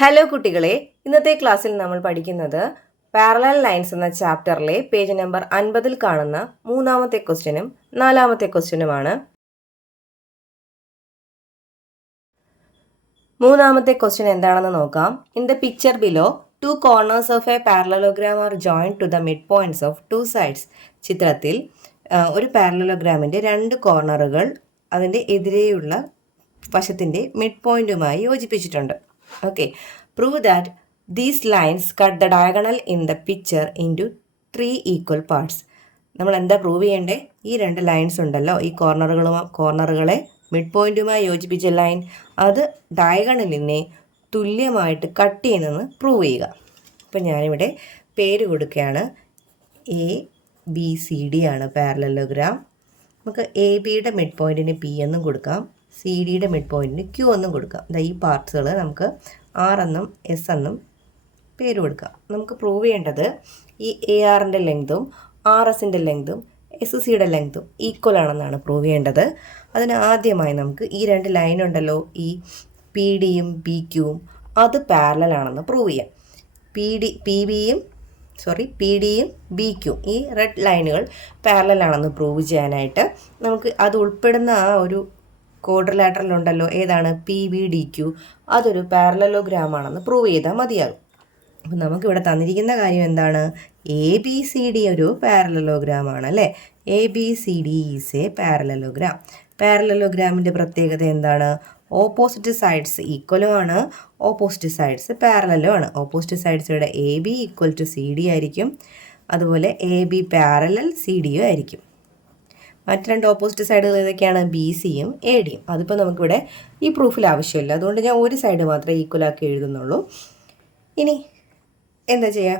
Hello കുട്ടികളെ, ഇന്നത്തെ ക്ലാസ്സിൽ നമ്മൾ പഠിക്കുന്നത് പാരലൽ ലൈൻസ് എന്ന ചാപ്റ്ററിലെ പേജ് നമ്പർ 50 കാണുന്ന മൂന്നാമത്തെ ക്വസ്റ്റ്യനും നാലാമത്തെ ക്വസ്റ്റ്യനുമാണ്. മൂന്നാമത്തെ ക്വസ്റ്റ്യൻ എന്താണെന്ന് നോക്കാം. In the picture below two corners of a parallelogram are joined to the mid points of two sides. ചിത്രത്തിൽ ഒരു പാരലലോഗ്രാമിൻ്റെ രണ്ട് കോർണറുകൾ അതിൻ്റെ എതിരെയുള്ള വശത്തിൻ്റെ മിഡ് പോയിന്റുമായി യോജിപ്പിച്ചിട്ടുണ്ട്. Okay, prove that these lines cut the diagonal in the picture into 3 equal parts. നമ്മൾ എന്താ prove ചെയ്യണ്ടേ? ഈ രണ്ട് ലൈൻസ് ഉണ്ടല്ലോ, ഈ കോർണറുകളെ മിഡ് പോയിന്റുമായി യോജിപ്പിച്ച ലൈൻ അത് ഡയഗണലിനെ തുല്യമായിട്ട് കട്ട് ചെയ്യുന്നതെന്ന് പ്രൂവ് ചെയ്യുക. അപ്പം ഞാനിവിടെ പേര് കൊടുക്കുകയാണ്. ABCD ആണ് പാരലലോഗ്രാം. നമുക്ക് AB-യുടെ മിഡ് പോയിന്റിന് P എന്നും കൊടുക്കാം, CD-യുടെ മിഡ് പോയിന്റിന് Q എന്നും കൊടുക്കാം. ഈ പാർട്സുകൾ നമുക്ക് R എന്നും S എന്നും പേര് കൊടുക്കാം. നമുക്ക് പ്രൂവ് ചെയ്യേണ്ടത് ഈ ARൻ്റെ ലെങ്തും RSൻ്റെ ലെങ്തും SCയുടെ ലെങ്തും ഈക്വൽ ആണെന്നാണ് പ്രൂവ് ചെയ്യേണ്ടത്. അതിന് ആദ്യമായി നമുക്ക് ഈ രണ്ട് ലൈൻ ഉണ്ടല്ലോ, ഈ PDയും BQയും അത് പാരലൽ ആണെന്ന് പ്രൂവ് ചെയ്യാം. PDയും BQയും ഈ റെഡ് ലൈനുകൾ പാരലൽ ആണെന്ന് പ്രൂവ് ചെയ്യാനായിട്ട് നമുക്ക് അത് ഉൾപ്പെടുന്ന ആ ഒരു ക്വാഡ്രിലാറ്ററൽ ഉണ്ടല്ലോ, ഏതാണ് PBDQ, അതൊരു പാരലലോഗ്രാം ആണെന്ന് പ്രൂവ് ചെയ്താൽ മതിയാകും. അപ്പം നമുക്കിവിടെ തന്നിരിക്കുന്ന കാര്യം എന്താണ്? ABCD ഒരു പാരലലോഗ്രാം ആണ് അല്ലേ. ABCD is a parallelogram. പാരലലോഗ്രാമിൻ്റെ പ്രത്യേകത എന്താണ്? ഓപ്പോസിറ്റ് സൈഡ്സ് ഈക്വലും ആണ്, ഓപ്പോസിറ്റ് സൈഡ്സ് പാരലലും ആണ്. ഓപ്പോസിറ്റ് സൈഡ്സിയുടെ AB ഈക്വൽ ടു CD ആയിരിക്കും, അതുപോലെ AB പാരലൽ CDയും ആയിരിക്കും. മറ്റ് രണ്ട് ഓപ്പോസിറ്റ് സൈഡുകൾ ഏതൊക്കെയാണ്? BCയും ADയും. അതിപ്പോൾ നമുക്കിവിടെ ഈ പ്രൂഫിൽ ആവശ്യമില്ല, അതുകൊണ്ട് ഞാൻ ഒരു സൈഡ് മാത്രമേ ഈക്വലാക്കി എഴുതുന്നുള്ളൂ. ഇനി എന്താ ചെയ്യുക?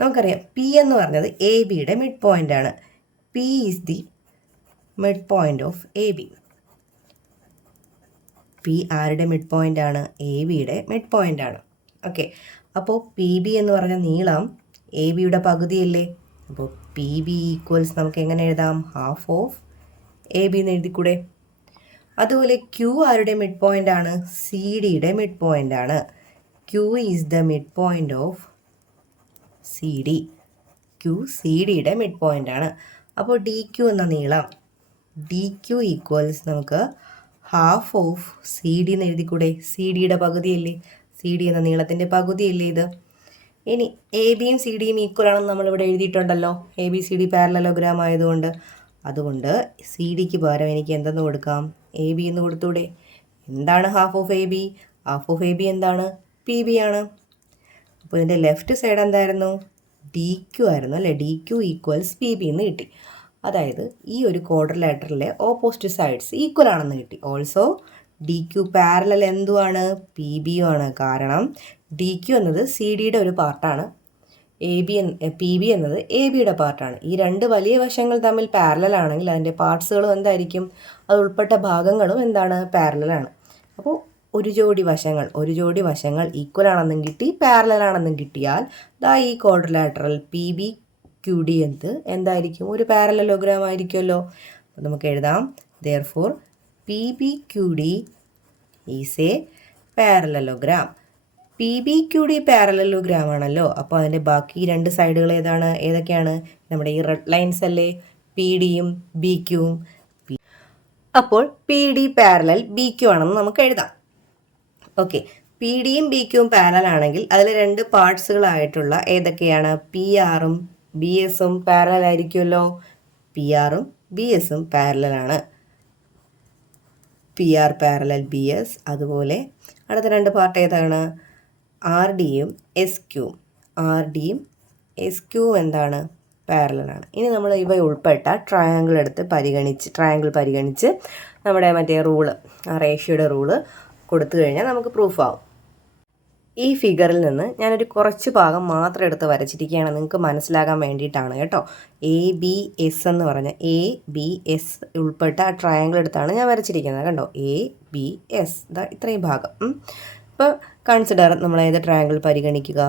നമുക്കറിയാം P എന്ന് പറഞ്ഞത് AB-യുടെ മിഡ് പോയിൻ്റ് ആണ്. P is the mid point of AB. P ആരുടെ മിഡ് പോയിൻ്റ് ആണ്? AB-യുടെ മിഡ് പോയിൻ്റ് ആണ്. ഓക്കെ, അപ്പോൾ PB എന്ന് പറഞ്ഞ നീളം AB-യുടെ പകുതിയല്ലേ. അപ്പോൾ PB ഈക്വൽസ് നമുക്ക് എങ്ങനെ എഴുതാം? ഹാഫ് ഓഫ് AB എന്ന് എഴുതിക്കൂടെ? അതുപോലെ Q ആരുടെ മിഡ് പോയിൻ്റ് ആണ്? CD-യുടെ മിഡ് പോയിൻ്റ് ആണ്. Q is the mid point of CD. Q CD-യുടെ മിഡ് പോയിൻ്റ് ആണ്. അപ്പോൾ DQ എന്ന നീളം DQ ഈക്വൽസ് നമുക്ക് ഹാഫ് ഓഫ് CD എന്ന് എഴുതിക്കൂടെ? CD-യുടെ പകുതിയല്ലേ, CD എന്ന നീളത്തിൻ്റെ പകുതിയല്ലേ ഇത്. ഇനി ABയും CDയും ഈക്വൽ ആണെന്ന് നമ്മളിവിടെ എഴുതിയിട്ടുണ്ടല്ലോ, ABCD പാരലലോഗ്രാം ആയതുകൊണ്ട്. അതുകൊണ്ട് CDക്ക് പകരം എനിക്ക് എന്തെന്ന് കൊടുക്കാം? AB എന്ന് കൊടുത്തൂടെ? എന്താണ് half of AB? Half of AB എന്താണ്? PB ആണ്. അപ്പോൾ ഇതിൻ്റെ ലെഫ്റ്റ് സൈഡ് എന്തായിരുന്നു? DQ ആയിരുന്നു അല്ലേ. DQ ഈക്വൽസ് PB എന്ന് കിട്ടി. അതായത് ഈ ഒരു ക്വാഡ്രിലാറ്ററിലെ ഓപ്പോസിറ്റ് സൈഡ്സ് ഈക്വൽ ആണെന്ന് കിട്ടി. ഓൾസോ DQ പാരലൽ എന്തുവാണ്? PBയും ആണ്. കാരണം DQ എന്നത് CD-യുടെ ഒരു പാർട്ടാണ്, PB എന്നത് AB-യുടെ പാർട്ടാണ്. ഈ രണ്ട് വലിയ വശങ്ങൾ തമ്മിൽ പാരലൽ ആണെങ്കിൽ അതിൻ്റെ പാർട്സുകളും എന്തായിരിക്കും? അത് ഉൾപ്പെട്ട ഭാഗങ്ങളും എന്താണ്? പാരലലാണ്. അപ്പോൾ ഒരു ജോഡി വശങ്ങൾ ഈക്വൽ ആണെന്നും കിട്ടി, പാരലൽ ആണെന്നും കിട്ടിയാൽ ഈ ക്വാഡ്രിലാറ്ററൽ PBQD എന്തായിരിക്കും? ഒരു പാരലലോഗ്രാം ആയിരിക്കുമല്ലോ. അപ്പോൾ നമുക്ക് എഴുതാം, therefore PBQD is a parallelogram. PBQD parallelogram ആണല്ലോ. അപ്പോൾ അതിൻ്റെ ബാക്കി രണ്ട് സൈഡുകൾ ഏതൊക്കെയാണ്? നമ്മുടെ ഈ റെഡ് ലൈൻസ് അല്ലേ, PDയും BQയും. അപ്പോൾ PD പാരലൽ BQ ആണെന്ന് നമുക്ക് എഴുതാം. ഓക്കെ, PDയും BQയും പാരലൽ ആണെങ്കിൽ അതിൽ രണ്ട് പാർട്സുകളായിട്ടുള്ള ഏതൊക്കെയാണ്? PRഉം BSഉം പാരലൽ ആയിരിക്കുമല്ലോ. PRഉം BSഉം പാരലലാണ്. PR parallel BS. അതുപോലെ അടുത്ത രണ്ട് പാർട്ട് ഏതാണ്? RDയും SQയും എന്താണ്? പാരലലാണ്. ഇനി നമ്മൾ ഇവ ഉൾപ്പെട്ട ട്രയാങ്കിൾ പരിഗണിച്ച് നമ്മുടെ മറ്റേ റൂള്, റേഷ്യോയുടെ റൂള് കൊടുത്തു കഴിഞ്ഞാൽ നമുക്ക് പ്രൂഫ് ആവും. ഈ ഫിഗറിൽ നിന്ന് ഞാനൊരു കുറച്ച് ഭാഗം മാത്രം എടുത്ത് വരച്ചിരിക്കുകയാണ്, നിങ്ങൾക്ക് മനസ്സിലാകാൻ വേണ്ടിയിട്ടാണ് കേട്ടോ. ABS എന്ന് പറഞ്ഞ ABS ഉൾപ്പെട്ട ആ ട്രയാങ്കിൾ എടുത്താണ് ഞാൻ വരച്ചിരിക്കുന്നത്. കണ്ടോ, ABS ഇത്രയും ഭാഗം. ഇപ്പോൾ കൺസിഡർ നമ്മൾ ഏത് ട്രയാങ്കിൾ പരിഗണിക്കുക?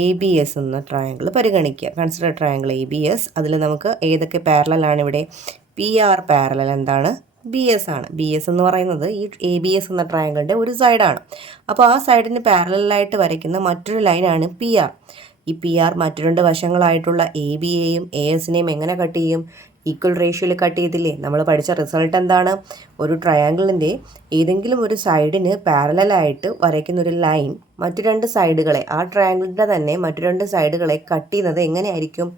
ABS എന്ന ട്രയാങ്കിൾ പരിഗണിക്കുക. Consider triangle ABS. അതിൽ നമുക്ക് ഏതൊക്കെ പാരലലാണ്? ഇവിടെ PR പാരലൽ എന്താണ്? ബി എസ് ആണ്. ബി എസ് എന്ന് പറയുന്നത് ഈ എ ബി എസ് എന്ന ട്രയാങ്കിളിൻ്റെ ഒരു സൈഡാണ്. അപ്പോൾ ആ സൈഡിന് പാരലായിട്ട് വരയ്ക്കുന്ന മറ്റൊരു ലൈനാണ് പി ആർ. ഈ പി ആർ മറ്റു രണ്ട് വശങ്ങളായിട്ടുള്ള എ ബിയെയും എ എസിനെയും എങ്ങനെ കട്ട് ചെയ്യും? ഈക്വൽ റേഷ്യോയിൽ കട്ട് ചെയ്തില്ലേ? നമ്മൾ പഠിച്ച റിസൾട്ട് എന്താണ്? ഒരു ട്രയാങ്കിളിൻ്റെ ഏതെങ്കിലും ഒരു സൈഡിന് പാരലായിട്ട് വരയ്ക്കുന്ന ഒരു ലൈൻ മറ്റു രണ്ട് സൈഡുകളെ, ആ ട്രയാങ്കിളിൻ്റെ തന്നെ മറ്റു രണ്ട് സൈഡുകളെ കട്ട് ചെയ്യുന്നത് എങ്ങനെയായിരിക്കും?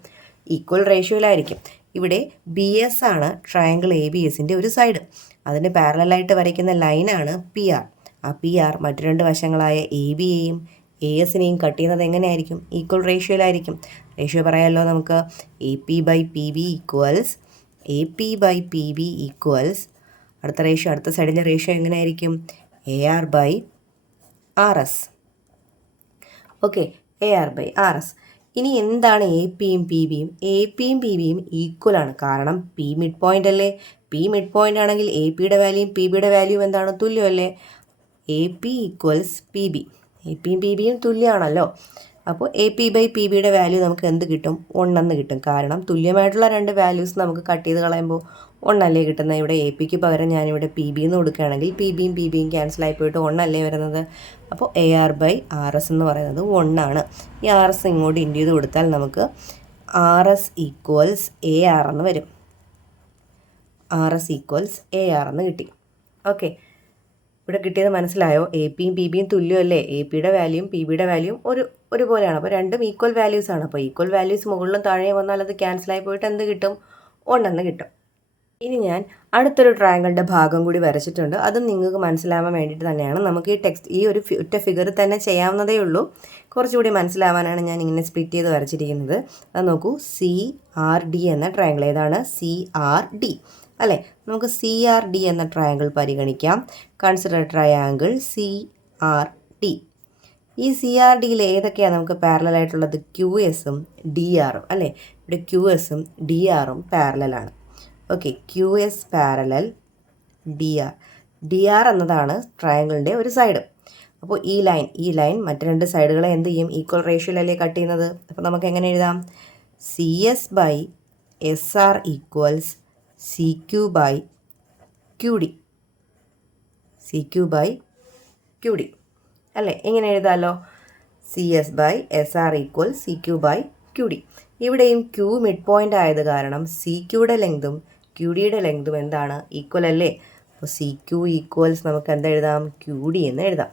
ഈക്വൽ റേഷ്യോയിലായിരിക്കും. ഇവിടെ ബി എസ് ആണ് ട്രയാങ്കിൾ എ ബി എസിൻ്റെ ഒരു സൈഡ്. അതിന് പാരലായിട്ട് വരയ്ക്കുന്ന ലൈനാണ് പി ആർ. ആ പി ആർ മറ്റു രണ്ട് വശങ്ങളായ എ ബിയെയും എ എസിനെയും കട്ട് ചെയ്യുന്നത് എങ്ങനെയായിരിക്കും? ഈക്വൽ റേഷ്യോയിലായിരിക്കും. റേഷ്യോ പറയാമല്ലോ നമുക്ക്. A P by P B equals A P by P B equals അടുത്ത റേഷ്യോ, അടുത്ത സൈഡിൻ്റെ റേഷ്യോ എങ്ങനെയായിരിക്കും? A R by R S. Okay, A R by R S. ഇനി എന്താണ് എ പിയും പി ബിയും? എ പിയും പി ബിയും ഈക്വൽ ആണ്. കാരണം പി മിഡ് പോയിൻ്റ് അല്ലേ? പി മിഡ് പോയിൻ്റ് ആണെങ്കിൽ എ പിയുടെ വാല്യൂയും പി ബിയുടെ വാല്യൂയും എന്താണ്? തുല്യമല്ലേ? A P equals P B. A പിയും പി ബിയും തുല്യമാണല്ലോ. അപ്പോൾ എ പി ബൈ പി ബിയുടെ വാല്യൂ നമുക്ക് എന്ത് കിട്ടും? 1 എന്ന് കിട്ടും. കാരണം തുല്യമായിട്ടുള്ള രണ്ട് വാല്യൂസ് നമുക്ക് കട്ട് ചെയ്ത് കളയുമ്പോൾ 1 അല്ലേ കിട്ടുന്നത്? ഇവിടെ എ പിക്ക് പകരം ഞാനിവിടെ പി ബി എന്ന് കൊടുക്കുകയാണെങ്കിൽ പി ബിയും ക്യാൻസൽ ആയി പോയിട്ട് 1 അല്ലേ വരുന്നത്? അപ്പോൾ A R by R S എന്ന് പറയുന്നത് 1 ആണ്. ഈ ആർ എസ് ഇങ്ങോട്ട് ഇൻറ്റു ചെയ്ത് കൊടുത്താൽ നമുക്ക് R S equals A R എന്ന് വരും. R S equals A R എന്ന് കിട്ടി. ഓക്കെ, ഇവിടെ കിട്ടിയത് മനസ്സിലായോ? എ പിയും പി ബിയും തുല്യമല്ലേ? എ പിയുടെ വാല്യൂയും പി ബിയുടെ വാല്യൂയും ഒരുപോലെയാണ്. അപ്പോൾ രണ്ടും ഈക്വൽ വാല്യൂസ് ആണ്. അപ്പോൾ ഈക്വൽ വാല്യൂസ് മുകളിലും താഴെയും വന്നാൽ അത് ക്യാൻസലായി പോയിട്ട് എന്ത് കിട്ടും? 1 എന്ന് കിട്ടും. ഇനി ഞാൻ അടുത്തൊരു ട്രയാങ്കിളിൻ്റെ ഭാഗം കൂടി വരച്ചിട്ടുണ്ട്. അതും നിങ്ങൾക്ക് മനസ്സിലാവാൻ വേണ്ടിയിട്ട് തന്നെയാണ്. നമുക്ക് ഈ ഒരു ഒറ്റ ഫിഗർ തന്നെ ചെയ്യാവുന്നതേ ഉള്ളൂ. കുറച്ചുകൂടി മനസ്സിലാവാനാണ് ഞാൻ ഇങ്ങനെ സ്പ്ലിറ്റ് ചെയ്ത് വരച്ചിരിക്കുന്നത്. അത് നോക്കൂ, സി ആർ ഡി എന്ന ട്രയാങ്കിൾ. ഏതാണ്? സി ആർ ഡി അല്ലേ? നമുക്ക് സി ആർ ഡി എന്ന ട്രയാങ്കിൾ പരിഗണിക്കാം. Consider triangle C R D. ഈ സി ആർ ഡിയിൽ ഏതൊക്കെയാണ് നമുക്ക് പാരലായിട്ടുള്ളത്? ക്യു എസും ഡി ആറും അല്ലേ? ഇവിടെ ക്യു എസും ഡി ആറും പാരലാണ്. Okay, Q S parallel D R. D R എന്നതാണ് ട്രയാങ്കിളിൻ്റെ ഒരു സൈഡ്. അപ്പോൾ ഈ ലൈൻ മറ്റ് രണ്ട് സൈഡുകളെ എന്ത് ചെയ്യും? ഈക്വൽ റേഷ്യോയിലല്ലേ കട്ട് ചെയ്യുന്നത്. അപ്പോൾ നമുക്ക് എങ്ങനെ എഴുതാം? C S by S R equals C Q by Q D. C Q by Q D അല്ലേ? ഇങ്ങനെ എഴുതാമല്ലോ. C S by S R equal C Q by Q D. ഇവിടെയും ക്യൂ മിഡ് പോയിൻ്റ് ആയത് കാരണം സി ക്യൂയുടെ ലെങ്തും ക്യു ഡിയുടെ ലെങ്തും എന്താണ്? Equal അല്ലേ? അപ്പോൾ സി ക്യു ഈക്വൽസ് നമുക്ക് എന്താ എഴുതാം? ക്യു ഡി എന്ന് എഴുതാം.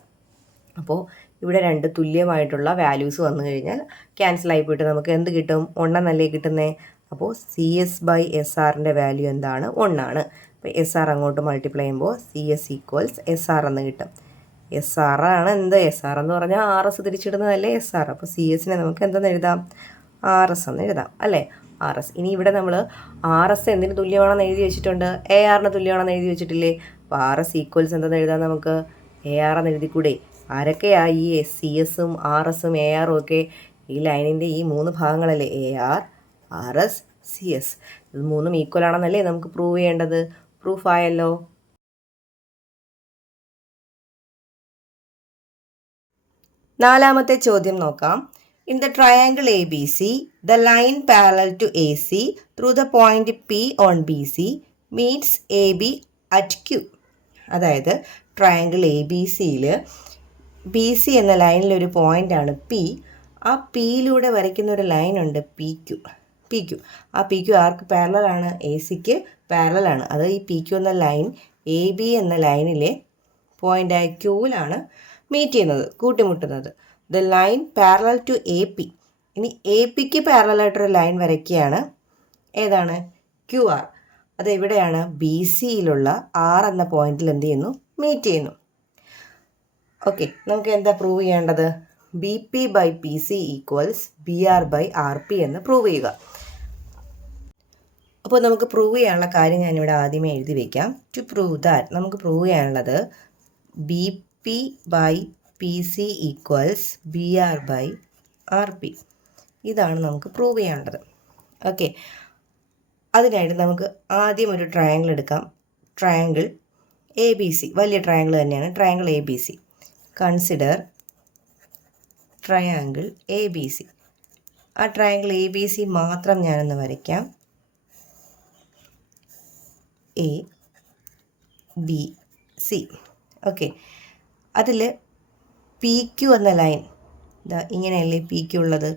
അപ്പോൾ ഇവിടെ രണ്ട് തുല്യമായിട്ടുള്ള വാല്യൂസ് വന്നു കഴിഞ്ഞാൽ ക്യാൻസലായി പോയിട്ട് നമുക്ക് എന്ത് കിട്ടും? 1 എന്നല്ലേ കിട്ടുന്നത്? അപ്പോൾ സി എസ് ബൈ എസ് ആറിൻ്റെ വാല്യൂ എന്താണ്? 1 ആണ്. അപ്പോൾ എസ് ആർ അങ്ങോട്ട് മൾട്ടിപ്ലൈ ചെയ്യുമ്പോൾ C S equals S R എന്ന് കിട്ടും. എസ് ആർ ആണ് എന്ത്? എസ് ആർ എന്ന് പറഞ്ഞാൽ ആർ എസ് തിരിച്ചിടുന്നതല്ലേ എസ് ആർ. അപ്പോൾ സി എസിനെ നമുക്ക് എന്തെന്ന് എഴുതാം? ആർ എസ് എന്ന് എഴുതാം അല്ലേ? R S. ഇനി ഇവിടെ നമ്മൾ ആർ എസ് എന്തിന് തുല്യമാണെന്ന് എഴുതി വെച്ചിട്ടുണ്ട്? എ ആറിന് തുല്യമാണെന്ന് എഴുതി വെച്ചിട്ടില്ലേ? അപ്പോൾ ആർ എസ് ഈക്വൽസ് എന്തെന്ന് എഴുതാം നമുക്ക്? എ ആർ എന്ന് എഴുതിക്കൂടെ? ആരൊക്കെയാ ഈ സി എസും ആർ എസും എ ആറും ഒക്കെ? ഈ ലൈനിൻ്റെ ഈ 3 ഭാഗങ്ങളല്ലേ? A R, R S, C S. ഇത് 3ഉം ഈക്വൽ ആണെന്നല്ലേ നമുക്ക് പ്രൂവ് ചെയ്യേണ്ടത്. പ്രൂഫ് ആയല്ലോ. നാലാമത്തെ ചോദ്യം നോക്കാം. In the triangle ABC, the line parallel to AC through the point P on BC meets AB at Q. അതായത് ട്രയാങ്കിൾ എ ബി സിയിൽ ബി സി എന്ന ലൈനിലൊരു പോയിൻ്റാണ് പി. ആ പിയിലൂടെ വരയ്ക്കുന്ന ഒരു ലൈനുണ്ട് പി ക്യു. ആ പി ക്യു ആർക്ക് പാരലലാണ്? എ സിക്ക് പാരലലാണ്. അത് ഈ പി ക്യു എന്ന ലൈൻ എ ബി എന്ന ലൈനിലെ പോയിൻ്റായ ക്യൂവിലാണ് മീറ്റ് ചെയ്യുന്നത്, കൂട്ടിമുട്ടുന്നത്. The line parallel to A P. ഇനി എ പിക്ക് പാരലായിട്ടൊരു ലൈൻ വരയ്ക്കുകയാണ്. ഏതാണ്? Q R. അത് എവിടെയാണ്? ബി സിയിലുള്ള ആർ എന്ന പോയിന്റിൽ എന്ത് ചെയ്യുന്നു? മീറ്റ് ചെയ്യുന്നു. ഓക്കെ, നമുക്ക് എന്താ പ്രൂവ് ചെയ്യേണ്ടത്? B P by P C equals B R by R P എന്ന് പ്രൂവ് ചെയ്യുക. അപ്പോൾ നമുക്ക് പ്രൂവ് ചെയ്യാനുള്ള കാര്യം ഞാനിവിടെ ആദ്യമേ എഴുതി വയ്ക്കാം. ടു പ്രൂവ് ദാറ്റ് നമുക്ക് പ്രൂവ് ചെയ്യാനുള്ളത് B P by P C equals B R by R P. ഇതാണ് നമുക്ക് പ്രൂവ് ചെയ്യാനുള്ളത്. ഓക്കെ, അതിനായിട്ട് നമുക്ക് ആദ്യം ഒരു ട്രയാങ്കിൾ എടുക്കാം. ട്രയാങ്കിൾ എ ബി സി, വലിയ ട്രയാങ്കിൾ തന്നെയാണ്. Triangle A B C. Consider triangle A B C. ആ ട്രയാങ്കിൾ എ ബി സി മാത്രം ഞാനൊന്ന് വരയ്ക്കാം. A B C. ഓക്കെ, അതിൽ പി ക്യു എന്ന ലൈൻ ഇതാ ഇങ്ങനെയല്ലേ പി ക്യു ഉള്ളത്.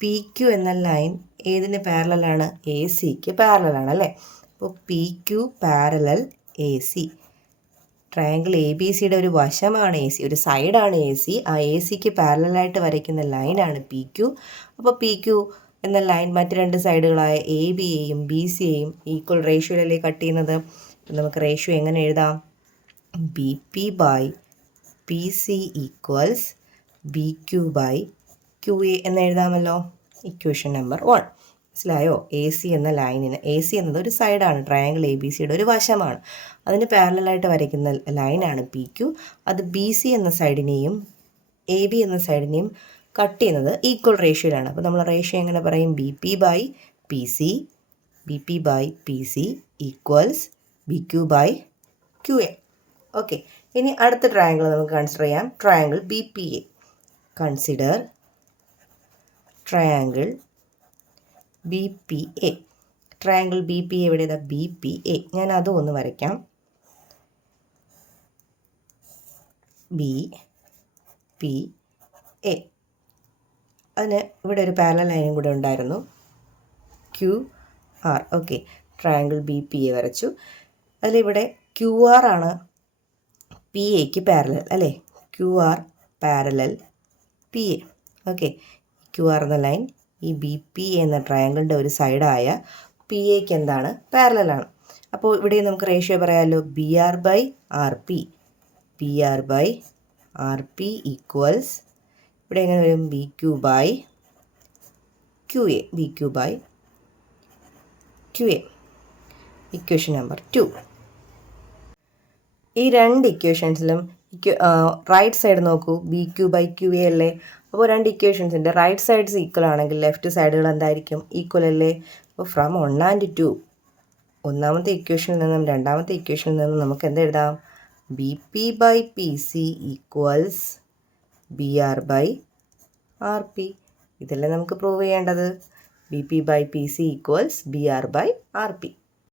പി ക്യു എന്ന ലൈൻ ഏതിന് പാരലലാണ്? എ സിക്ക് പാരലലാണ് അല്ലേ. അപ്പോൾ P Q parallel A C. Triangle A B സിയുടെ ഒരു വശമാണ് എ സി, ഒരു സൈഡാണ് എ സി. ആ എ സിക്ക് പാരലായിട്ട് വരയ്ക്കുന്ന ലൈനാണ് പി ക്യു. അപ്പോൾ പി ക്യു എന്ന ലൈൻ മറ്റ് രണ്ട് സൈഡുകളായ എ ബിയെയും ബി സിയെയും ഈക്വൽ റേഷ്യോയിലല്ലേ കട്ട് ചെയ്യുന്നത്. നമുക്ക് റേഷ്യോ എങ്ങനെ എഴുതാം? B P by P C equals B Q by Q A എന്ന് എഴുതാമല്ലോ. ഇക്വേഷൻ നമ്പർ 1 മനസ്സിലായോ? എ സി എന്ന ലൈനിന്, എ സി എന്നത് ഒരു സൈഡാണ്, ട്രയാങ്കിൾ എ ബി സിയുടെ ഒരു വശമാണ്, അതിന് പാരലായിട്ട് വരയ്ക്കുന്ന ലൈനാണ് പി ക്യു. അത് ബി സി എന്ന സൈഡിനെയും എ ബി എന്ന സൈഡിനെയും കട്ട് ചെയ്യുന്നത് ഈക്വൽ റേഷ്യോയിലാണ്. അപ്പോൾ നമ്മൾ റേഷ്യോ എങ്ങനെ പറയും? B P by P C, B P by P C equals B Q by Q A. Okay, ഇനി അടുത്ത ട്രയാങ്കിൾ നമുക്ക് കൺസിഡർ ചെയ്യാം. Triangle B P A. Consider triangle B P A. Triangle B P A എവിടെയാണ്? B P A. ഞാൻ അതും ഒന്ന് വരയ്ക്കാം. B P A. അതിന് ഇവിടെ ഒരു പാരലൽ ലൈനും കൂടെ ഉണ്ടായിരുന്നു, Q R. Okay, triangle B P A വരച്ചു. അതിലിവിടെ ക്യു ആർ ആണ് പി എക്ക് പാരലൽ അല്ലേ. Q R parallel P A. Okay, Q R എന്ന ലൈൻ ഈ ബി പി എന്ന ട്രയാങ്കിളിൻ്റെ ഒരു സൈഡായ പി എക്ക് എന്താണ്? പാരലലാണ്. അപ്പോൾ ഇവിടെ നമുക്ക് റേഷ്യോ പറയാമല്ലോ. B R by R P. B R by R P equals ഇവിടെ എങ്ങനെ വരും? B Q by Q A. B Q by Q A. Equation number 2. ഈ രണ്ട് ഇക്വേഷൻസിലും റൈറ്റ് സൈഡ് നോക്കൂ, B Q by Q A അല്ലേ. അപ്പോൾ രണ്ട് ഇക്വേഷൻസിൻ്റെ റൈറ്റ് സൈഡ്സ് ഈക്വൽ ആണെങ്കിൽ ലെഫ്റ്റ് സൈഡുകൾ എന്തായിരിക്കും? ഈക്വൽ അല്ലേ. അപ്പോൾ ഫ്രം 1 and 2 ഒന്നാമത്തെ ഇക്വേഷനിൽ നിന്നും രണ്ടാമത്തെ ഇക്വേഷനിൽ നിന്നും നമുക്ക് എന്തെഴുതാം? B P by P C equals B R by R P. ഇതല്ലേ നമുക്ക് പ്രൂവ് ചെയ്യേണ്ടത്. B P by P C equals B R by R P.